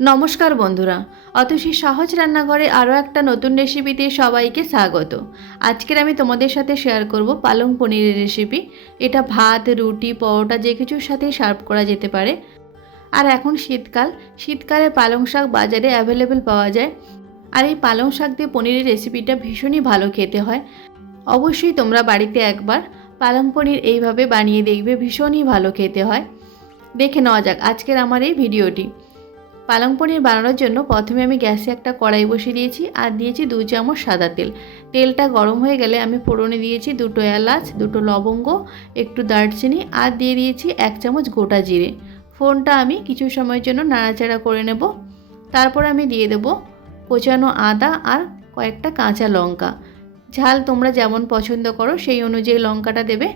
নমস্কার বন্ধুরা, অতসী সহজ রান্নাঘরে আরও একটা নতুন রেসিপিতে সবাইকে স্বাগত। আজকের আমি তোমাদের সাথে শেয়ার করব পালং পনিরের রেসিপি। এটা ভাত, রুটি, পরোটা যে কিছুর সাথেই সার্ভ করা যেতে পারে। আর এখন শীতকালে পালং শাক বাজারে অ্যাভেলেবেল পাওয়া যায়। আর এই পালং শাক দিয়ে পনিরের রেসিপিটা ভীষণই ভালো খেতে হয়। অবশ্যই তোমরা বাড়িতে একবার পালং পনির এইভাবে বানিয়ে দেখবে, ভীষণই ভালো খেতে হয়। দেখে নেওয়া যাক আজকের আমার এই ভিডিওটি। পালং পনির বানানোর জন্য প্রথমে আমি গ্যাসে একটা কড়াই বসিয়ে দিয়েছি আর দিয়েছি 2 চামচ সাদা তেল। তেলটা গরম হয়ে গেলে আমি ফোড়নে দিয়েছি 2টো এলাচ, 2টো লবঙ্গ, একটু দারচিনি আর দিয়ে দিয়েছি 1 চামচ গোটা জিরে। ফোড়নটা আমি কিছু সময়ের জন্য নাড়াচাড়া করে নেব। তারপর আমি দিয়ে দেব কোচানো আদা আর কয়েকটা কাঁচা লঙ্কা। ঝাল তোমরা যেমন পছন্দ করো সেই অনুযায়ী লঙ্কাটা দেবে।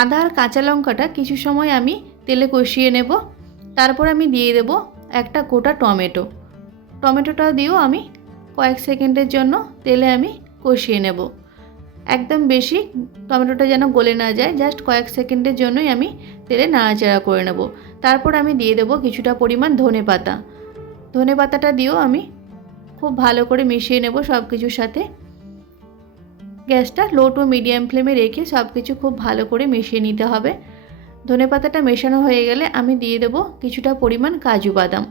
আদা আর কাঁচা লঙ্কাটা কিছু সময় আমি তেলে কষিয়ে নেব। তারপর আমি দিয়ে দেব একটা গোটা টমেটোটা দিয়েও আমি কয়েক সেকেন্ডের জন্য তেলে আমি কষিয়ে নেব। একদম বেশি টমেটোটা যেন গলে না যায়, জাস্ট কয়েক সেকেন্ডের জন্যই আমি তেলে নাড়াচাড়া করে নেব। তারপর আমি দিয়ে দেব কিছুটা পরিমাণ ধনে পাতাটা দিয়েও আমি খুব ভালো করে মিশিয়ে নেব সব কিছুর সাথে। গ্যাসটা লো টু মিডিয়াম ফ্লেমে রেখে সব কিছু খুব ভালো করে মিশিয়ে নিতে হবে। ধনেপাতাটা মেশানো হয়ে গেলে আমি দিয়ে দেব কিছুটা পরিমাণ কাজু বাদাম।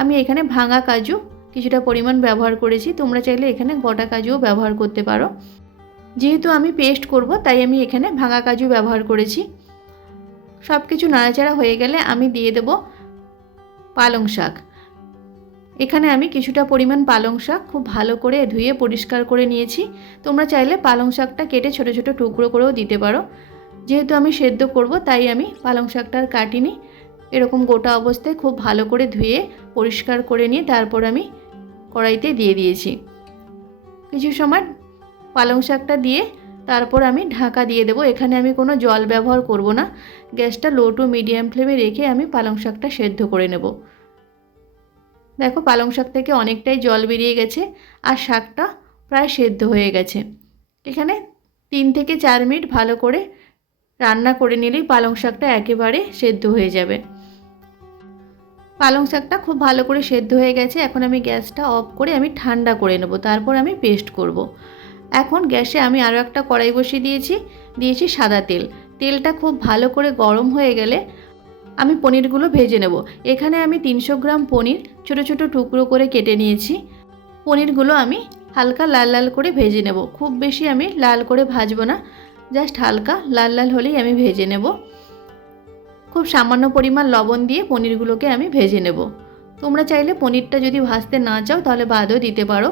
আমি এখানে ভাঙা কাজু কিছুটা পরিমাণ ব্যবহার করেছি, তোমরা চাইলে এখানে গোটা কাজুও ব্যবহার করতে পারো। যেহেতু আমি পেস্ট করব তাই আমি এখানে ভাঙা কাজু ব্যবহার করেছি। সব কিছু নাড়াচাড়া হয়ে গেলে আমি দিয়ে দেব পালং শাক। এখানে আমি কিছুটা পরিমাণ পালং শাক খুব ভালো করে ধুয়ে পরিষ্কার করে নিয়েছি। তোমরা চাইলে পালং শাকটা কেটে ছোট ছোট টুকরো করেও দিতে পারো। যেহেতু আমি সেদ্ধ করব তাই আমি পালং শাকটা আর কাটিনি। এরকম গোটা অবস্থায় খুব ভালো করে ধুয়ে পরিষ্কার করে নিয়ে তারপর আমি কড়াইতে দিয়ে দিয়েছি। কিছু সময় পালং শাকটা দিয়ে তারপর আমি ঢাকা দিয়ে দেব। এখানে আমি কোনো জল ব্যবহার করব না। গ্যাসটা লো টু মিডিয়াম ফ্লেমে রেখে আমি পালং শাকটা সেদ্ধ করে নেব। দেখো পালং শাক থেকে অনেকটাই জল বেরিয়ে গেছে আর শাকটা প্রায় সেদ্ধ হয়ে গেছে। এখানে 3 থেকে 4 মিনিট ভালো করে রান্না করে নিলেই পালং শাকটা একেবারে সেদ্ধ হয়ে যাবে। পালং শাকটা খুব ভালো করে সেদ্ধ হয়ে গেছে। এখন আমি গ্যাসটা অফ করে আমি ঠান্ডা করে নেব, তারপর আমি পেস্ট করব। এখন গ্যাসে আমি আরও একটা কড়াই বসিয়ে দিয়েছি সাদা তেল। তেলটা খুব ভালো করে গরম হয়ে গেলে আমি পনিরগুলো ভেজে নেব। এখানে আমি 300 গ্রাম পনির ছোট ছোট টুকরো করে কেটে নিয়েছি। পনিরগুলো আমি হালকা লাল লাল করে ভেজে নেব। খুব বেশি আমি লাল করে ভাজবো না, জাস্ট হালকা লাল লাল হলেই আমি ভেজে নেব। খুব সামান্য পরিমাণ লবণ দিয়ে পনিরগুলোকে আমি ভেজে নেব। তোমরা চাইলে পনিরটা যদি ভাজতে না চাও তাহলে বাদও দিতে পারো।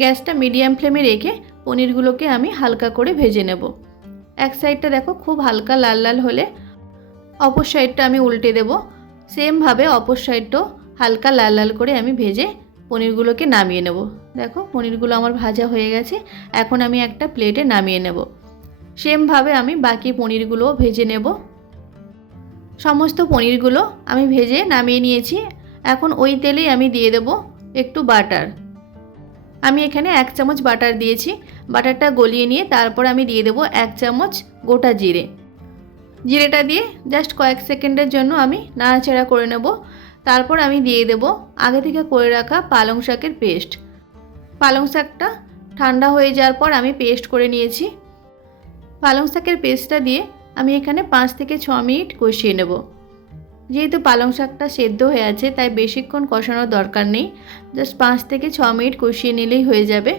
গ্যাসটা মিডিয়াম ফ্লেমে রেখে পনিরগুলোকে আমি হালকা করে ভেজে নেব। এক সাইডটা দেখো খুব হালকা লাল লাল হলে অপর সাইডটা আমি উল্টে দেব। সেমভাবে অপর সাইডটাও হালকা লাল লাল করে আমি ভেজে পনিরগুলোকে নামিয়ে নেব। দেখো পনিরগুলো আমার ভাজা হয়ে গেছে। এখন আমি একটা প্লেটে নামিয়ে নেব। সেমভাবে আমি বাকি পনিরগুলোও ভেজে নেব। সমস্ত পনিরগুলো আমি ভেজে নামিয়ে নিয়েছি। এখন ওই তেলেই আমি দিয়ে দেব একটু বাটার। আমি এখানে 1 চামচ বাটার দিয়েছি। বাটারটা গলিয়ে নিয়ে তারপর আমি দিয়ে দেব 1 চামচ গোটা জিরেটা দিয়ে জাস্ট কয়েক সেকেন্ডের জন্য আমি নাড়াচাড়া করে নেব। তারপর আমি দিয়ে দেব আগে থেকে করে রাখা পালং শাকের পেস্ট। পালং শাকটা ঠান্ডা হয়ে যাওয়ার পর আমি পেস্ট করে নিয়েছি। পালং শাকের পেস্টটা দিয়ে আমি এখানে 5 থেকে 6 মিনিট কষিয়ে নেব। যেহেতু পালং শাকটা সেদ্ধ হয়ে আছে তাই বেশিক্ষণ কষানোর দরকার নেই, জাস্ট 5 থেকে 6 মিনিট কষিয়ে নিলেই হয়ে যাবে।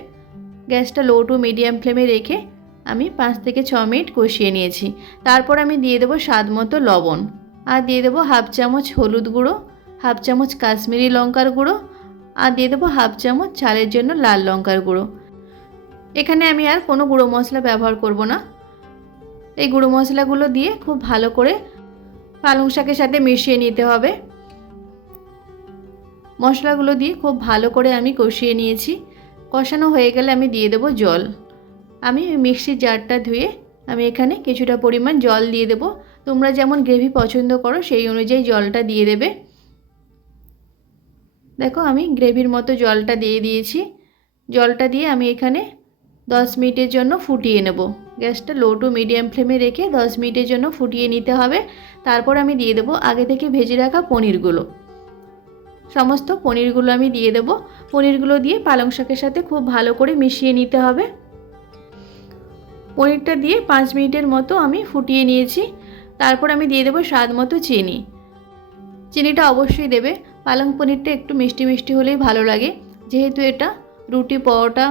গ্যাসটা লো টু মিডিয়াম ফ্লেমে রেখে আমি 5 থেকে 6 মিনিট কষিয়ে নিয়েছি। তারপর আমি দিয়ে দেবো স্বাদ মতো লবণ আর দিয়ে দেবো 1/2 চামচ হলুদ গুঁড়ো, 1/2 চামচ কাশ্মীরি লঙ্কার গুঁড়ো আর দিয়ে দেবো 1/2 চামচ ঝালের জন্য লাল লঙ্কার গুঁড়ো। এখানে আমি আর কোনো গুঁড়ো মশলা ব্যবহার করব না। এই গুঁড়ো মশলাগুলো দিয়ে খুব ভালো করে পালং শাকের সাথে মিশিয়ে নিতে হবে। মশলাগুলো দিয়ে খুব ভালো করে আমি কষিয়ে নিয়েছি। কষানো হয়ে গেলে আমি দিয়ে দেবো জল। আমি মিক্সির জারটা ধুয়ে আমি এখানে কিছুটা পরিমাণ জল দিয়ে দেব। তোমরা যেমন গ্রেভি পছন্দ করো সেই অনুযায়ী জলটা দিয়ে দেবে। দেখো আমি গ্রেভির মতো জলটা দিয়ে দিয়েছি। জলটা দিয়ে আমি এখানে 10 মিনিটের জন্য ফুটিয়ে নেব। গ্যাসটা লো টু মিডিয়াম ফ্লেমে রেখে 10 মিনিটের জন্য ফুটিয়ে নিতে হবে। তারপর আমি দিয়ে দেবো আগে থেকে ভেজে রাখা পনিরগুলো। সমস্ত পনিরগুলো আমি দিয়ে দেবো। পনিরগুলো দিয়ে পালং শাকের সাথে খুব ভালো করে মিশিয়ে নিতে হবে। পনিরটা দিয়ে 5 মিনিটের মতো আমি ফুটিয়ে নিয়েছি। তারপর আমি দিয়ে দেবো স্বাদ মতো চিনি। চিনিটা অবশ্যই দেবে। পালং পনিরটা একটু মিষ্টি মিষ্টি হলেই ভালো লাগে, যেহেতু এটা রুটি পরোটা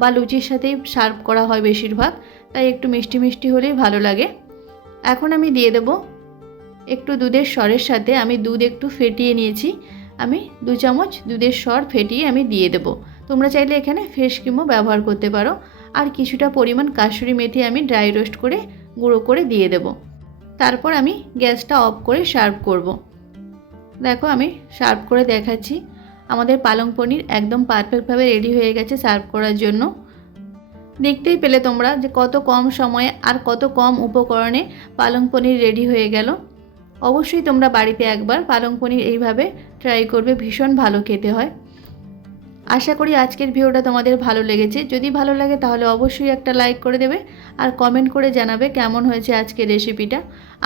বা লুচির সাথেই সার্ভ করা হয় বেশিরভাগ, তাই একটু মিষ্টি মিষ্টি হলেই ভালো লাগে। এখন আমি দিয়ে দেবো একটু দুধের সরের সাথে, আমি দুধ একটু ফেটিয়ে নিয়েছি, আমি 2 চামচ দুধের সর ফেটিয়ে আমি দিয়ে দেবো। তোমরা চাইলে এখানে ফ্রেশ ক্রিমও ব্যবহার করতে পারো। আর কিছুটা পরিমাণ কাসুরি মেথি আমি ড্রাই রোস্ট করে গুঁড়ো করে দিয়ে দেবো। তারপর আমি গ্যাসটা অফ করে সার্ভ করব। দেখো আমি সার্ভ করে দেখাচ্ছি। আমাদের পালং পনির একদম পারফেক্টভাবে রেডি হয়ে গেছে সার্ভ করার জন্য। দেখতেই পেলে তোমরা যে কত কম সময়ে আর কত কম উপকরণে পালং পনির রেডি হয়ে গেল। অবশ্যই তোমরা বাড়িতে একবার পালং পনির এইভাবে ট্রাই করবে, ভীষণ ভালো খেতে হয়। আশা করি আজকের ভিডিওটা তোমাদের ভালো লেগেছে। যদি ভালো লাগে তাহলে অবশ্যই একটা লাইক করে দেবে আর কমেন্ট করে জানাবে কেমন হয়েছে আজকের রেসিপিটা।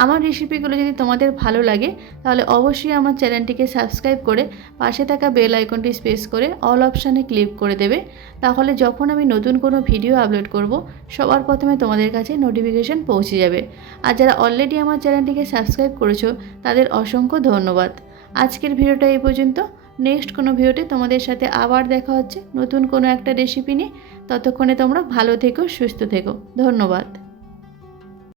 আমার রেসিপিগুলো যদি তোমাদের ভালো লাগে তাহলে অবশ্যই আমার চ্যানেলটিকে সাবস্ক্রাইব করে পাশে থাকা বেল আইকনটি প্রেস করে অল অপশানে ক্লিক করে দেবে। তাহলে যখন আমি নতুন কোনো ভিডিও আপলোড করব সবার প্রথমে তোমাদের কাছে নোটিফিকেশান পৌঁছে যাবে। আর যারা অলরেডি আমার চ্যানেলটিকে সাবস্ক্রাইব করেছো তাদের অসংখ্য ধন্যবাদ। আজকের ভিডিওটা এই পর্যন্ত। নেক্সট কোনো ভিডিওতে তোমাদের সাথে আবার দেখা হচ্ছে নতুন কোনো একটা রেসিপি নিয়ে। ততক্ষণে তোমরা ভালো থেকো, সুস্থ থেকো। ধন্যবাদ।